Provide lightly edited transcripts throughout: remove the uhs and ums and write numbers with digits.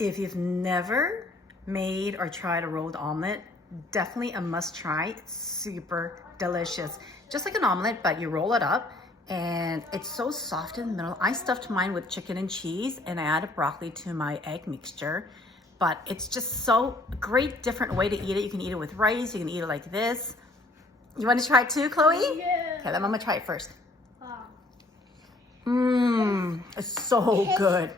If you've never made or tried a rolled omelet, definitely a must try. It's super delicious. Just like an omelet, but you roll it up and it's so soft in the middle. I stuffed mine with chicken and cheese and I added broccoli to my egg mixture. But it's just so great, different way to eat it. You can eat it with rice, you can eat it like this. You want to try it too, Chloe? Yeah. Okay, let Mama try it first. It's so good.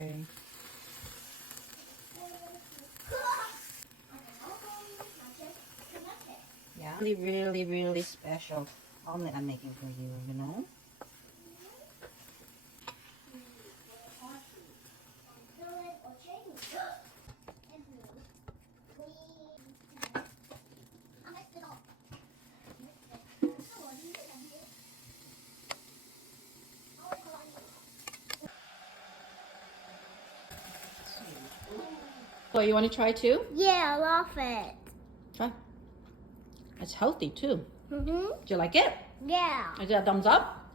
Okay. Yeah, really special omelet I'm making for you, you know? So you want to try too? Yeah, I love it. Try. It's healthy too. Mm-hmm. Do you like it? Yeah. Is that a thumbs up?